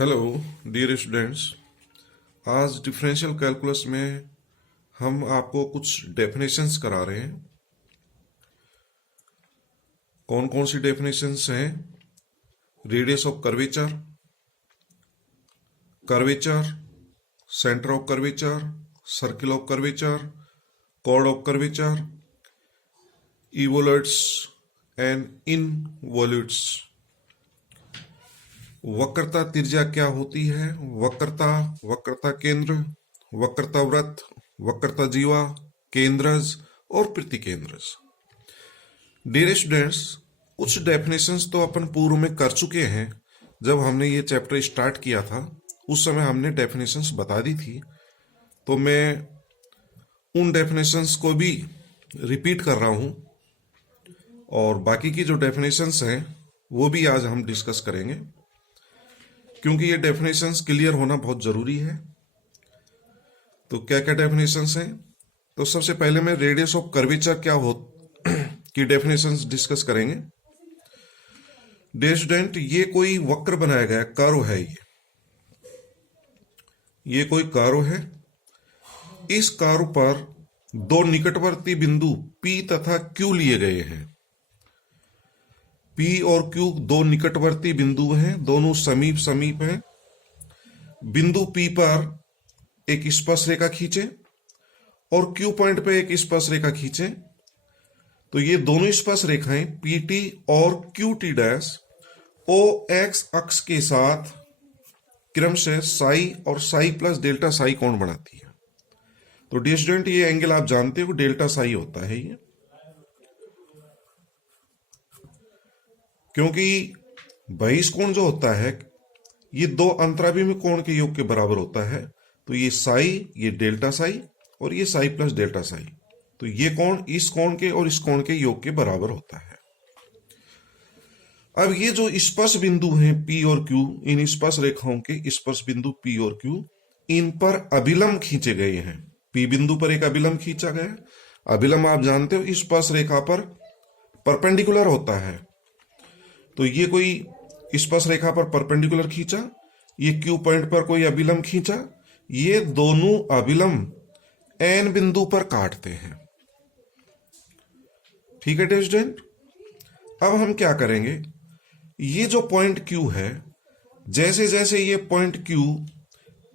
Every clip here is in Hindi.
Hello dear students. आज डिफरेंशियल कैलकुलस में हम आपको कुछ डेफिनेशंस करा रहे हैं। कौन कौन सी डेफिनेशंस हैं? Radius of curvature, curvature, center of curvature, circle of curvature, chord of curvature, evolutes and involutes. वक्रता त्रिज्या क्या होती है? वक्रता, वक्रता केंद्र, वक्रता वृत्त, वक्रता जीवा, केंद्रज और प्रतिकेंद्रज। डियर स्टूडेंट्स, कुछ डेफिनेशंस तो अपन पूर्व में कर चुके हैं। जब हमने ये चैप्टर स्टार्ट किया था उस समय हमने डेफिनेशंस बता दी थी, तो मैं उन डेफिनेशंस को भी रिपीट कर रहा हूं और बाकी की जो डेफिनेशंस हैं वो भी आज हम डिस्कस करेंगे, क्योंकि ये डेफिनेशंस क्लियर होना बहुत जरूरी है। तो क्या क्या डेफिनेशंस हैं? तो सबसे पहले मैं रेडियस ऑफ कर्वेचर क्या हो की डेफिनेशंस डिस्कस करेंगे। डियर स्टूडेंट, ये कोई वक्र बनाया गया कर्व है। ये कोई कर्व है। इस कर्व पर दो निकटवर्ती बिंदु P तथा Q लिए गए हैं। P और Q दो निकटवर्ती बिंदु हैं, दोनों समीप समीप हैं। बिंदु P पर एक स्पर्श रेखा खींचे और Q पॉइंट पे एक स्पर्श रेखा खींचे, तो ये दोनों स्पर्श रेखाएं PT और QT डैश OX अक्ष के साथ क्रमशः साई और साई प्लस डेल्टा साई कोण बनाती है। तो डियर स्टूडेंट, ये एंगल आप जानते हो डेल्टा साई होता है ये, क्योंकि बहिष्कोण जो होता है ये दो अंतराभिमुख कोण के योग के बराबर होता है। तो ये साई, ये डेल्टा साई और ये साई प्लस डेल्टा साई, तो ये कोण इस कोण के और इस कोण के योग के बराबर होता है। अब ये जो स्पर्श बिंदु हैं P और Q, इन स्पर्श रेखाओं के स्पर्श बिंदु P और Q, इन पर अभिलंब खींचे गए हैं। P बिंदु पर एक अभिलंब खींचा गया। अभिलंब आप जानते हो स्पर्श रेखा पर परपेंडिकुलर होता है। तो ये कोई स्पर्श रेखा पर परपेंडिकुलर खींचा, ये Q पॉइंट पर कोई अभिलंब खींचा, ये दोनों अभिलंब N बिंदु पर काटते हैं। ठीक है डियर स्टूडेंट, अब हम क्या करेंगे? ये जो पॉइंट Q है, जैसे जैसे ये पॉइंट Q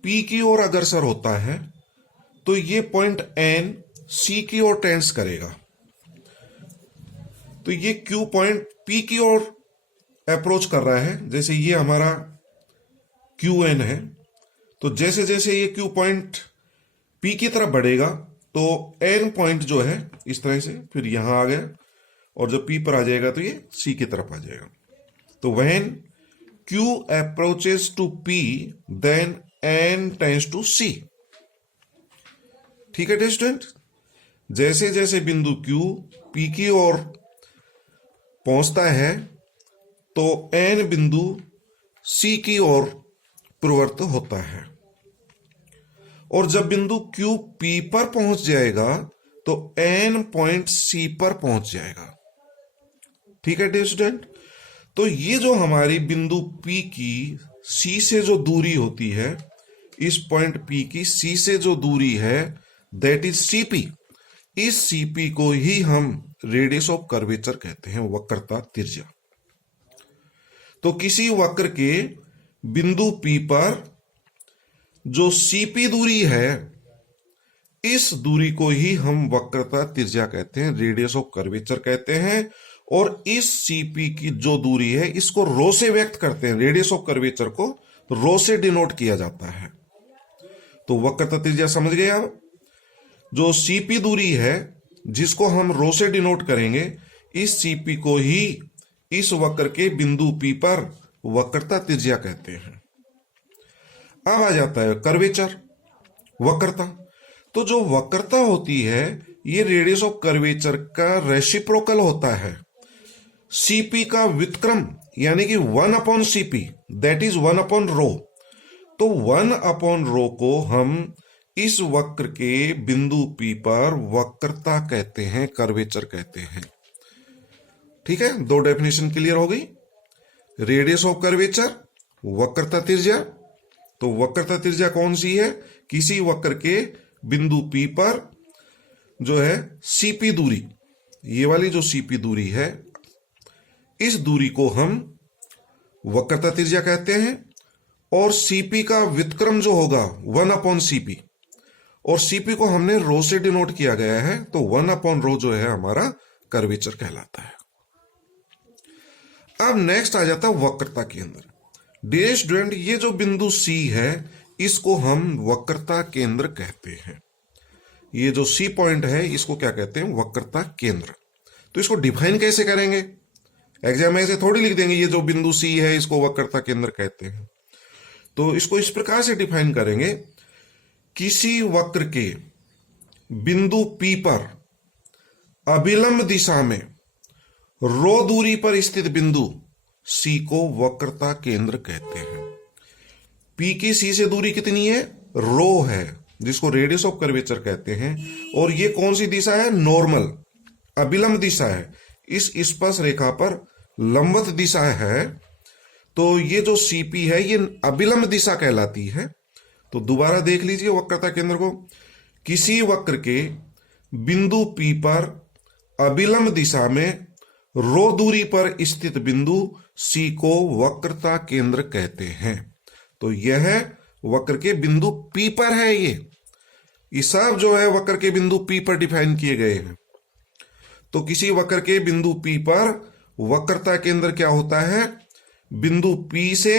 P की ओर अग्रसर होता है तो ये पॉइंट N C की ओर टेंड्स करेगा। तो ये Q पॉइंट P की ओर अप्रोच कर रहा है, जैसे ये हमारा QN है। तो जैसे जैसे ये Q पॉइंट P की तरफ बढ़ेगा तो N पॉइंट जो है इस तरह से फिर यहां आ गया, और जब P पर आ जाएगा तो ये C की तरफ आ जाएगा। तो when Q approaches to P, then N tends to C। ठीक है स्टूडेंट, जैसे जैसे बिंदु Q P की ओर पहुंचता है तो N बिंदु C की ओर प्रवृत्त होता है, और जब बिंदु Q P पर पहुंच जाएगा तो N पॉइंट C पर पहुंच जाएगा। ठीक है डियर स्टूडेंट, तो ये जो हमारी बिंदु P की C से जो दूरी होती है, इस पॉइंट P की C से जो दूरी है, दैट इज CP। इस CP को ही हम रेडियस ऑफ कर्वेचर कहते हैं, वक्रता त्रिज्या। तो किसी वक्र के बिंदु P पर जो CP दूरी है, इस दूरी को ही हम वक्रता त्रिज्या कहते हैं, रेडियस ऑफ कर्वेचर कहते हैं। और इस CP की जो दूरी है इसको रो से व्यक्त करते हैं, रेडियस ऑफ कर्वेचर को रो से डिनोट किया जाता है। तो वक्रता त्रिज्या समझ गए आप? जो CP दूरी है जिसको हम रो से डिनोट करेंगे, इस CP को ही इस वक्र के बिंदु P पर वक्रता त्रिज्या कहते हैं। अब आ जाता है कर्वेचर, वक्रता। तो जो वक्रता होती है ये रेडियस ऑफ कर्वेचर का रेसिप्रोकल होता है। CP का व्युत्क्रम यानी कि 1/CP, दैट इज 1/रो। तो 1/रो को हम इस वक्र के बिंदु P पर वक्रता कहते हैं, कर्वेचर कहते हैं। ठीक है, दो डेफिनेशन क्लियर हो गई। रेडियस ऑफ कर्वेचर वक्रता त्रिज्या। तो वक्रता त्रिज्या कौन सी है? किसी वक्र के बिंदु P पर जो है CP दूरी, ये वाली जो CP दूरी है, इस दूरी को हम वक्रता त्रिज्या कहते हैं। और CP का व्युत्क्रम जो होगा 1/CP, और CP को हमने रो से डिनोट किया गया है, तो 1/रो जो है हमारा कर्वेचर कहलाता है। अब नेक्स्ट आ जाता है वक्रता केंद्र। डियर स्टूडेंट, ये जो बिंदु C है इसको हम वक्रता केंद्र कहते हैं। ये जो C पॉइंट है इसको क्या कहते हैं? वक्रता केंद्र। तो इसको डिफाइन कैसे करेंगे? एग्जाम में ऐसे थोड़ी लिख देंगे ये जो बिंदु C है इसको वक्रता केंद्र कहते हैं। तो इसको इस प्रकार से डिफाइन करेंगे, किसी वक्र के बिंदु P पर अभिलंब दिशा में रो दूरी पर स्थित बिंदु C को वक्रता केंद्र कहते हैं। P की C से दूरी कितनी है? रो है, जिसको रेडियस ऑफ कर्वेचर कहते हैं। और ये कौन सी दिशा है? नॉर्मल, अभिलंब दिशा है। इस स्पर्श रेखा पर लंबवत दिशा है, तो ये जो CP है ये अभिलंब दिशा कहलाती है। तो दोबारा देख लीजिए वक्रता केंद्र को। किसी वक्र के बिंदु P पर अभिलंब दिशा में रो दूरी पर स्थित बिंदु C को वक्रता केंद्र कहते हैं। तो यह वक्र के बिंदु P पर है। ये सब जो है वक्र के बिंदु P पर डिफाइन किए गए हैं। तो किसी वक्र के बिंदु P पर वक्रता केंद्र क्या होता है? बिंदु P से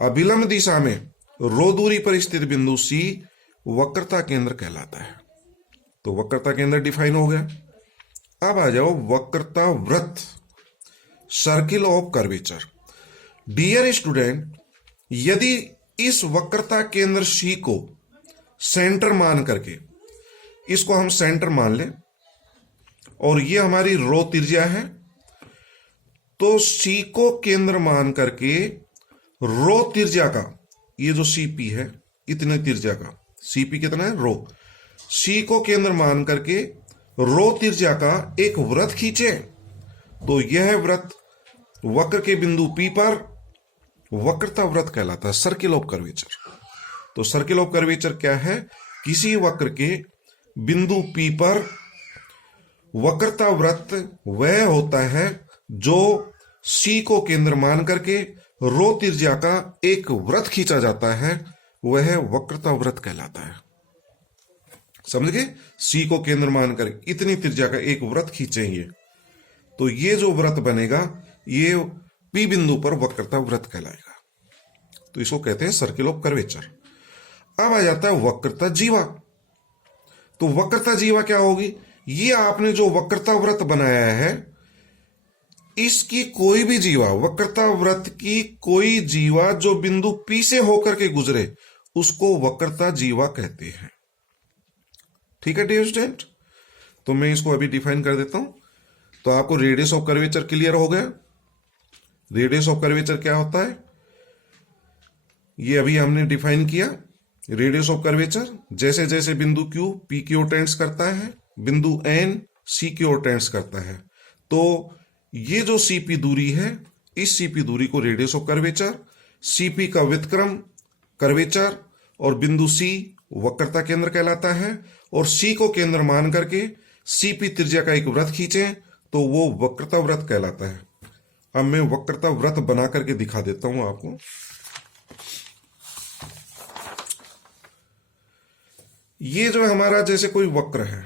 अभिलंब दिशा में रो दूरी पर स्थित बिंदु C वक्रता केंद्र कहलाता है। तो वक्रता केंद्र डिफाइन हो गया। अब आ जाओ वक्रता वृत्त, circle of curvature. Dear student, यदि इस वक्रता केंद्र C को सेंटर मान करके, इसको हम सेंटर मान लें और ये हमारी रो त्रिज्या है, तो C को केंद्र मान करके रो त्रिज्या का, ये जो CP है इतने त्रिज्या का, CP कितना है? रो। C को केंद्र मान करके रो त्रिज्या का एक वृत्त खींचे, तो यह वृत्त वक्र के बिंदु P पर वक्रता वृत्त कहलाता है, सर्किल ऑफ कर्वेचर। तो सर्किल ऑफ कर्वेचर क्या है? किसी वक्र के बिंदु P पर वक्रता वृत्त वह होता है जो C को केंद्र मान करके रो त्रिज्या का एक वृत्त खींचा जाता है, वह वक्रता वृत्त कहलाता है। समझ गए? C को केंद्र मानकर इतनी त्रिज्या का एक वृत्त खींचेंगे, तो ये जो वृत्त बनेगा ये P बिंदु पर वक्रता वृत्त कहलाएगा। तो इसको कहते हैं सर्किल ऑफ कर्वेचर। अब आ जाता है वक्रता जीवा। तो वक्रता जीवा क्या होगी? ये आपने जो वक्रता वृत्त बनाया है, इसकी कोई भी जीवा, वक्रता वृत्त की कोई जीवा जो बिंदु P से होकर के गुजरे, उसको वक्रता जीवा कहते हैं। ठीक है डियर स्टूडेंट, तो मैं इसको अभी डिफाइन कर देता हूं। तो आपको रेडियस ऑफ कर्वेचर क्लियर हो गया। रेडियस ऑफ कर्वेचर क्या होता है ये अभी हमने डिफाइन किया। रेडियस ऑफ कर्वेचर जैसे जैसे बिंदु Q P की ओर टेंड्स करता है, बिंदु N C की ओर टेंड्स करता है, तो ये जो CP दूरी है, इस CP दूरी को रेडियस ऑफ कर्वेचर, CP का व्युत्क्रम कर्वेचर और बिंदु C वक्रता केंद्र कहलाता है। और C को केंद्र मान करके CP त्रिज्या का एक वृत्त खींचे तो वो वक्रता वृत्त कहलाता है। अब मैं वक्रता वृत्त बना करके दिखा देता हूं आपको। ये जो हमारा जैसे कोई वक्र है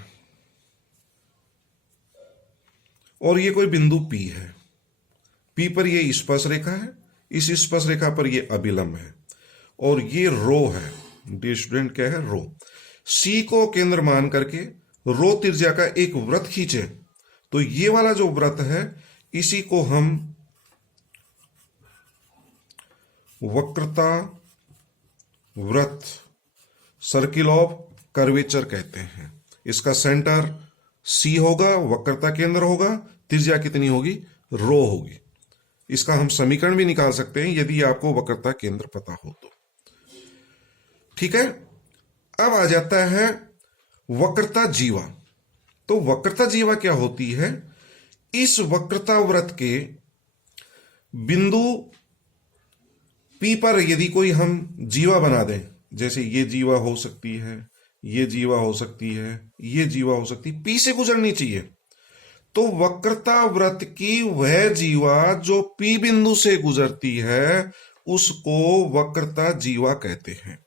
और ये कोई बिंदु P है, P पर ये स्पर्श रेखा है, इस स्पर्श रेखा पर ये अभिलंब है और ये रो है। डियर स्टूडेंट क्या है? रो। C को केंद्र मान करके रो त्रिज्या का एक वृत्त खींचे, तो ये वाला जो वृत्त है इसी को हम वक्रता वृत्त, सर्किल ऑफ कर्वेचर कहते हैं। इसका सेंटर C होगा, वक्रता केंद्र होगा, त्रिज्या कितनी होगी? रो होगी। इसका हम समीकरण भी निकाल सकते हैं यदि आपको वक्रता केंद्र पता हो तो। ठीक है, अब आ जाता है वक्रता जीवा। तो वक्रता जीवा क्या होती है? इस वक्रता वृत्त के बिंदु P पर यदि कोई हम जीवा बना दें, जैसे ये जीवा हो सकती है, ये जीवा हो सकती है, ये जीवा हो सकती है, P से गुजरनी चाहिए, तो वक्रता वृत्त की वह जीवा जो P बिंदु से गुजरती है उसको वक्रता जीवा कहते हैं।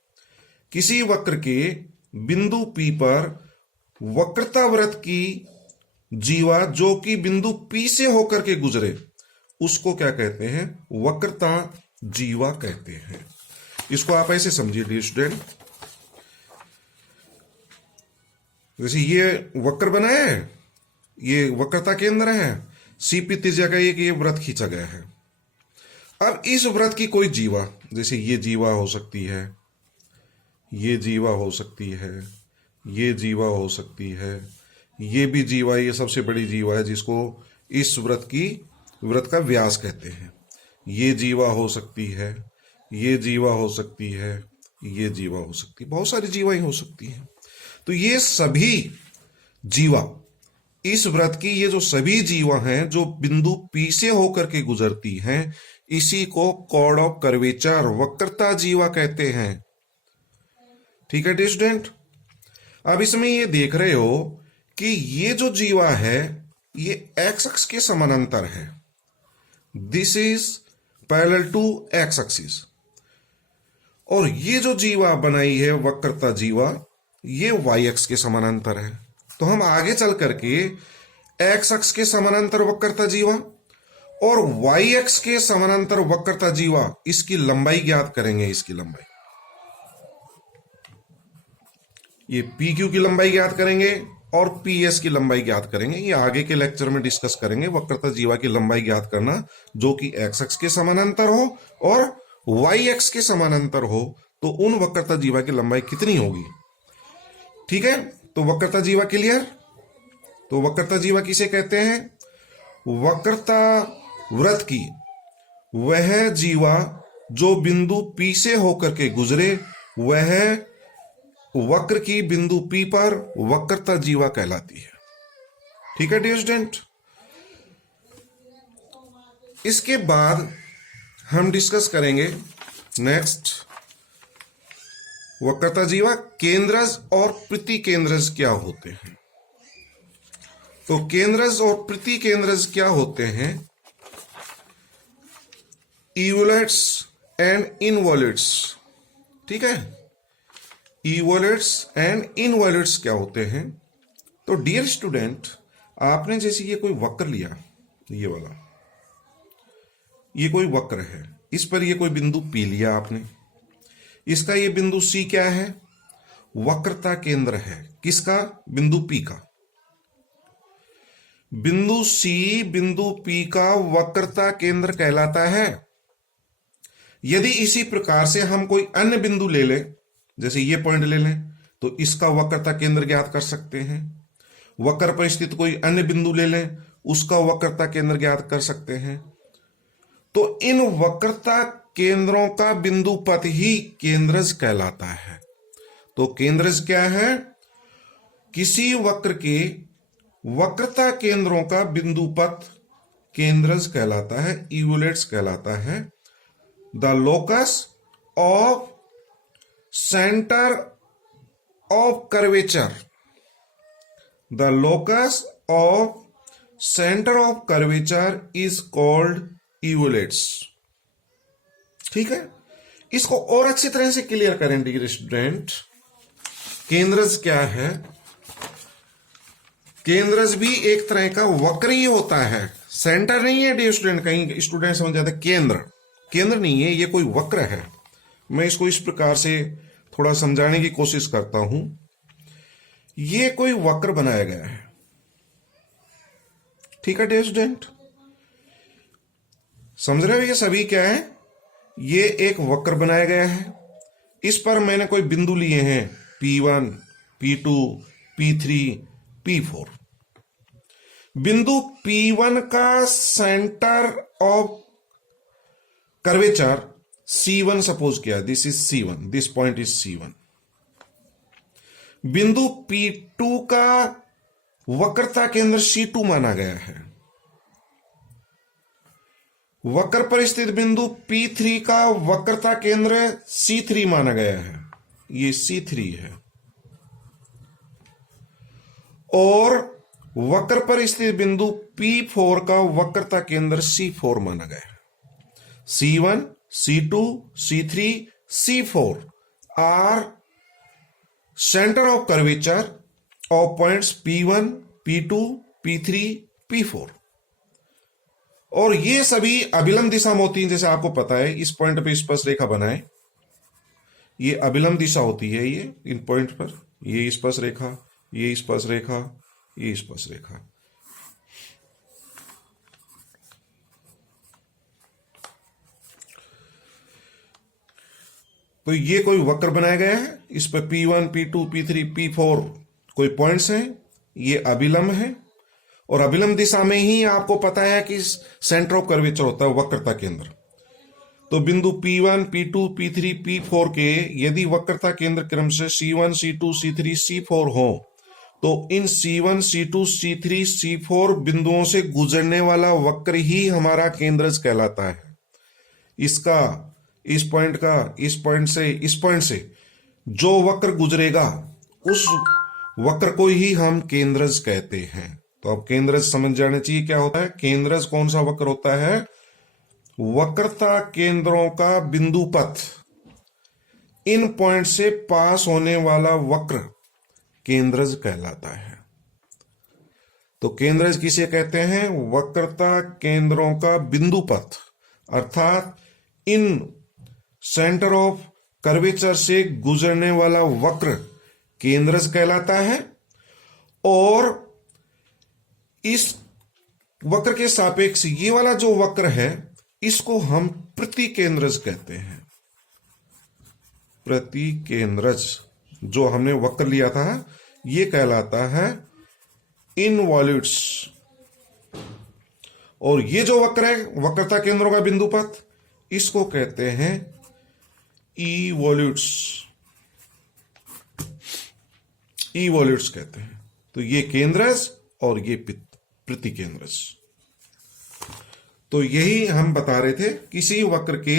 किसी वक्र के बिंदु P पर वक्रता वृत्त की जीवा जो कि बिंदु P से होकर के गुजरे उसको क्या कहते हैं? वक्रता जीवा कहते हैं। इसको आप ऐसे समझिए डियर स्टूडेंट, जैसे ये वक्र बनाया है, ये वक्रता केंद्र है, सीपी त्रिज्या का एक ये वृत्त खींचा गया है। अब इस वृत्त की कोई जीवा, जैसे ये जीवा हो सकती है, ये जीवा हो सकती है, ये जीवा हो सकती है, ये भी जीवा, ये सबसे बड़ी जीवा है जिसको इस वृत्त का व्यास कहते हैं। ये जीवा हो सकती है, ये जीवा हो सकती है, ये जीवा हो सकती है, बहुत सारी जीवाएं हो सकती हैं। तो ये सभी जीवा, इस वृत्त की ये जो सभी जीवा हैं जो बिंदु P से होकर के गुजरती हैं, इसी को कॉर्ड ऑफ कर्वेचर, वक्रता जीवा कहते हैं। ठीक है डियर स्टूडेंट, अब इसमें ये देख रहे हो कि ये जो जीवा है ये एक्स अक्ष के समानांतर है। This is parallel to X axis. और ये जो जीवा बनाई है वक्रता जीवा, ये वाई अक्ष के समानांतर है। तो हम आगे चल करके एक्स अक्ष के समानांतर वक्रता जीवा और वाई अक्ष के समानांतर वक्रता जीवा, इसकी लंबाई ज्ञात करेंगे। इसकी लंबाई, ये पी क्यू की लंबाई ज्ञात करेंगे और पी एस की लंबाई ज्ञात करेंगे। ये आगे के लेक्चर में डिस्कस करेंगे। वक्रता जीवा की लंबाई ज्ञात करना जो कि एक्स अक्ष के समानांतर हो और वाई अक्ष के समानांतर हो, तो उन वक्रता जीवा की लंबाई कितनी होगी। ठीक है, तो वक्रता जीवा क्लियर। तो वक्रता जीवा किसे कहते हैं? वक्रता वृत्त की वह जीवा जो बिंदु P से होकर के गुजरे, वह वक्र की बिंदु P पर वक्रता जीवा कहलाती है। ठीक है डियर स्टूडेंट, इसके बाद हम डिस्कस करेंगे नेक्स्ट वक्रता जीवा केंद्रज और प्रतिकेंद्रज क्या होते हैं। तो केंद्रज और प्रतिकेंद्रज क्या होते हैं? इवोलेट्स एंड इनवोलेट्स। ठीक है, इवोलेट्स एंड इनवोलेट्स क्या होते हैं? तो डियर स्टूडेंट, आपने जैसे ये कोई वक्र लिया, ये वाला, ये कोई वक्र है, इस पर ये कोई बिंदु P लिया आपने, इसका ये बिंदु C क्या है? वक्रता केंद्र है। किसका? बिंदु P का। बिंदु C बिंदु P का वक्रता केंद्र कहलाता है। यदि इसी प्रकार से हम कोई अन्य बिंदु ले लें, जैसे ये पॉइंट ले लें, तो इसका वक्रता केंद्र ज्ञात कर सकते हैं। वक्र पर स्थित कोई अन्य बिंदु ले लें, उसका वक्रता केंद्र ज्ञात कर सकते हैं। तो इन वक्रता केंद्रों का बिंदु पथ ही केंद्रज कहलाता है। तो केंद्रज क्या है? किसी वक्र के वक्रता केंद्रों का बिंदु पथ केंद्रज कहलाता है, इवोलेट्स कहलाता है। The locus of center of curvature, the locus of center of curvature is called evolutes. ठीक है, इसको और अच्छी तरह से क्लियर करें डियर स्टूडेंट। केंद्रज क्या है? केंद्रज भी एक तरह का वक्र ही होता है, सेंटर नहीं है डियर स्टूडेंट। कहीं स्टूडेंट समझ जाते केंद्र, केंद्र नहीं है, ये कोई वक्र है। मैं इसको इस प्रकार से थोड़ा समझाने की कोशिश करता हूं। ये कोई वक्र बनाया गया है। ठीक है डियर स्टूडेंट, समझ रहे हो ये सभी क्या है? ये एक वक्र बनाया गया है, इस पर मैंने कोई बिंदु लिए हैं P1, P2, P3, P4। बिंदु P1 का center of curvature C1 suppose किया, this is C1, this point is C1। बिंदु P2 का वक्रता केंद्र C2 माना गया है। वक्र पर स्थित बिंदु P3 का वक्रता केंद्र C3 माना गया है, ये C3 है। और वक्र पर स्थित बिंदु P4 का वक्रता केंद्र C4 माना गया है। C1, C2, C3, C4 are centre of curvature of points P1, P2, P3, P4। और ये सभी अभिलंब दिशा में होती हैं। जैसे आपको पता है, इस पॉइंट पे स्पर्श रेखा बनाए, ये अभिलंब दिशा होती है। ये इन पॉइंट पर ये स्पर्श रेखा, ये स्पर्श रेखा, ये स्पर्श रेखा। तो ये कोई वक्र बनाया गया है, इस पर P1, P2, P3, P4 कोई पॉइंट्स हैं, ये अभिलंब है। और अभिलंब दिशा में ही आपको पता है कि सेंटर ऑफ कर्वेचर होता है, वक्रता केंद्र। तो बिंदु P1, P2, P3, P4 के यदि वक्रता केंद्र क्रम से C1, C2, C3, C4 हो, तो इन C1, C2, C3, C4 बिंदुओं से गुजरने वाला वक्र ही हमारा केंद्रज कहलाता है। इसका, इस पॉइंट का, इस पॉइंट से जो वक्र गुजरेगा, उस वक्र को ही हम केंद्रज कहते हैं। तो अब केंद्रज समझ जाना चाहिए क्या होता है। केंद्रज कौन सा वक्र होता है? वक्रता केंद्रों का बिंदु पथ, इन पॉइंट से पास होने वाला वक्र केंद्रज कहलाता है। तो केंद्रज किसे कहते हैं? वक्रता केंद्रों का बिंदु पथ, अर्थात इन सेंटर ऑफ कर्वेचर से गुजरने वाला वक्र केंद्रज कहलाता है। और इस वक्र के सापेक्ष ये वाला जो वक्र है, इसको हम प्रतिकेंद्रज कहते हैं। प्रतिकेंद्रज जो हमने वक्र लिया था, ये कहलाता है इनवॉल्यूट्स। और ये जो वक्र है, वक्रता केंद्रों का बिंदु पथ, इसको कहते हैं इवोल्यूट्स। इवोल्यूट्स कहते हैं। तो ये केंद्रज और ये प्रतिकेंद्रज। तो यही हम बता रहे थे, किसी वक्र के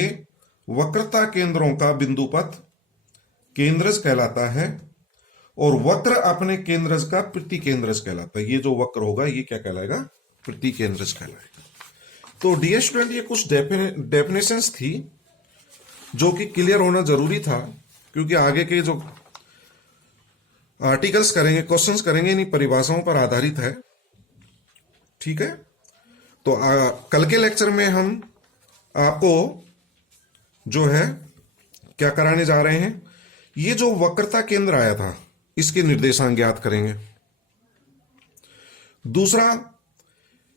वक्रता केंद्रों का बिंदु पथ केंद्रज कहलाता है और वक्र अपने केंद्रज का प्रतिकेंद्रज कहलाता है। ये जो वक्र होगा, ये क्या कहलाएगा? प्रतिकेंद्रज कहलाएगा। तो डियर स्टूडेंट, ये कुछ डेफिनेशंस थी जो कि क्लियर होना जरूरी था, क्योंकि आगे के जो आर्टिकल्स करेंगे, क्वेश्चंस करेंगे, इन्हीं परिभाषाओं पर आधारित है। ठीक है। तो कल के लेक्चर में हम आपको जो है क्या कराने जा रहे हैं, ये जो वक्रता केंद्र आया था, इसके निर्देशांक ज्ञात करेंगे। दूसरा,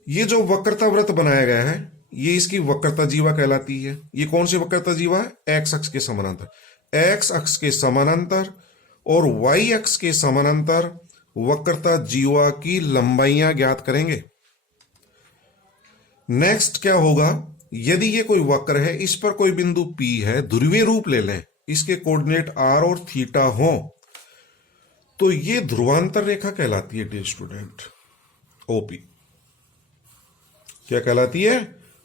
ये जो वक्रता वृत्त बनाया गया है, ये इसकी वक्रता जीवा कहलाती है। ये कौन सी वक्रता जीवा है? एक्स अक्ष के समानांतर। एक्स अक्ष के समानांतर और वाई अक्ष के समानांतर वक्रता जीवा की लंबाइयां ज्ञात करेंगे। नेक्स्ट क्या होगा, यदि ये कोई वक्र है, इस पर कोई बिंदु P है, ध्रुवीय रूप ले लें, इसके कोऑर्डिनेट r और थीटा हो, तो ये ध्रुवांतर रेखा कहलाती है डियर स्टूडेंट, OP। क्या कहलाती है?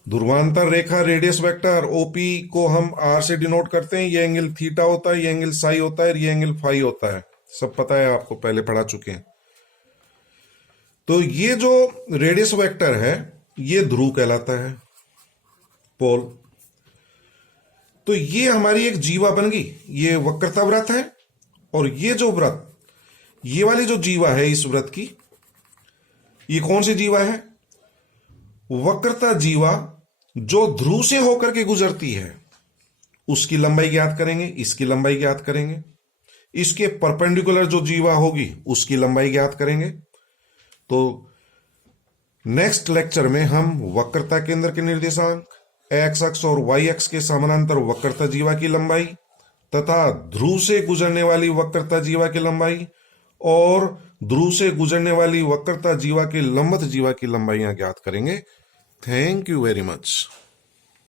ध्रुवांतर रेखा। रेडियस वेक्टर OP को हम R से डिनोट करते हैं। ये एंगल थीटा होता है, ये एंगल साई होता है, ये एंगल फाई होता है। सब पता है आपको, पहले पढ़ा चुके हैं। तो ये जो रेडियस वेक्टर है, ये ध्रुव कहलाता है, पोल। तो ये हमारी एक जीवा बन गई। ये वक्रता वृत्त है, और ये जो वृत्त, ये वाली जो जीवा है इस वृत्त की, ये कौन सी जीवा है? वक्रता जीवा जो ध्रुव से होकर के गुजरती है, उसकी लंबाई ज्ञात करेंगे, इसकी लंबाई ज्ञात करेंगे। इसके परपेंडिकुलर जो जीवा होगी, उसकी लंबाई ज्ञात करेंगे। तो नेक्स्ट लेक्चर में हम वक्रता केंद्र के निर्देशांक, एक्स अक्ष और वाई अक्ष के समानांतर वक्रता जीवा की लंबाई तथा ध्रुव से गुजरने वाली वक्रता जीवा की लंबाई और ध्रुव से गुजरने वाली वक्रता जीवा के लंबवत जीवा की लंबाइयां ज्ञात करेंगे। Thank you very much.